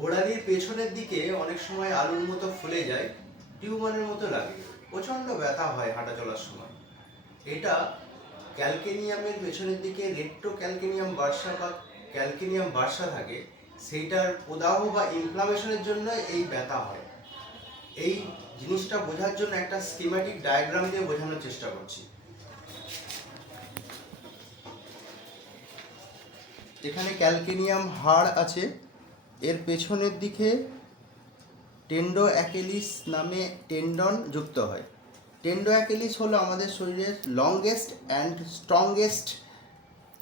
গোড়ালির পেছনের দিকে অনেক সময় আলুর মতো ফুলে যায় টিউমারের মতো লাগে। প্রচণ্ড ব্যথা হয় হাঁটা চলার সময়। এটা ক্যালকেনিয়ামের পেছনের দিকে রেট্রো ক্যালকেনিয়াম বার্সা বা ক্যালকেনিয়াম বার্সা থাকে, সেইটার প্রদাহ বা ইনফ্লামেশনের জন্য এই ব্যথা হয়। এই জিনিসটা বোঝার জন্য একটা স্কিম্যাটিক ডায়াগ্রাম দিয়ে বোঝানোর চেষ্টা করছি। এখানে ক্যালকেনিয়াম হাড় আছে এর পেছনের দিকে টেন্ডো অ্যাকেলিস নামে টেন্ডন যুক্ত হয়। টেন্ডো অ্যাকেলিস হলো আমাদের শরীরের লংগেস্ট অ্যান্ড স্ট্রংগেস্ট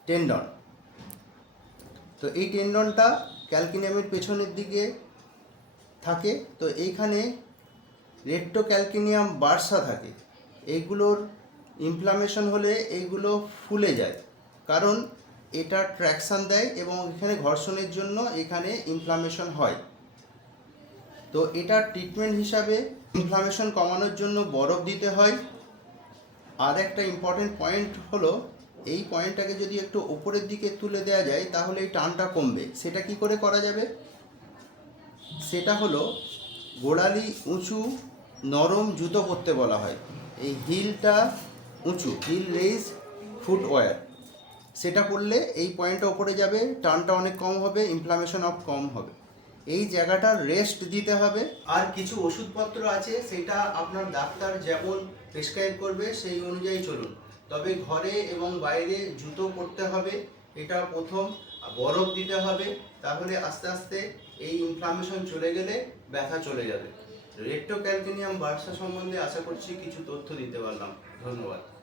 টেন্ডন তো এই টেন্ডনটা ক্যালকেনিয়ামের পেছনের দিকে থাকে। তো এইখানে রেট্রো ক্যালকেনিয়াম বার্সা থাকে। এইগুলোর ইনফ্লামেশন হলে এইগুলো ফুলে যায়। কারণ এটা ট্র্যাকশন দেয় এবং এখানে ঘর্ষণের জন্য এখানে ইনফ্লামেশন হয়। তো এটা ট্রিটমেন্ট হিসাবে ইনফ্লামেশন কমানোর জন্য বরফ দিতে হয়। আর একটা ইম্পর্টেন্ট পয়েন্ট হলো, এই পয়েন্টটাকে যদি একটু ওপরের দিকে তুলে দেওয়া যায়, তাহলে এই টানটা কমবে। সেটা কি করে করা যাবে? সেটা হলো গোড়ালি উঁচু নরম জুতো পরতে বলা হয়। এই হিলটা উঁচু হিল রেজ ফুটওয়্যার সেটা করলে এই পয়েন্টটা ওপরে যাবে টানটা অনেক কম হবে ইনফ্লামেশন অফ কম হবে। এই জায়গাটা রেস্ট দিতে হবে। আর কিছু ওষুধপত্র আছে, সেটা আপনার ডাক্তার যেমন প্রেসক্রাইব করবে, সেই অনুযায়ী চলুন। তবে ঘরে এবং বাইরে জুতো পরতে হবে, এটা প্রথম। বরফ দিতে হবে, তাহলে আস্তে আস্তে এই ইনফ্লামেশন চলে গেলে ব্যথা চলে যাবে। রেট্রোক্যালকেনিয়াম বার্সা সম্বন্ধে আশা করছি কিছু তথ্য দিতে পারলাম। ধন্যবাদ।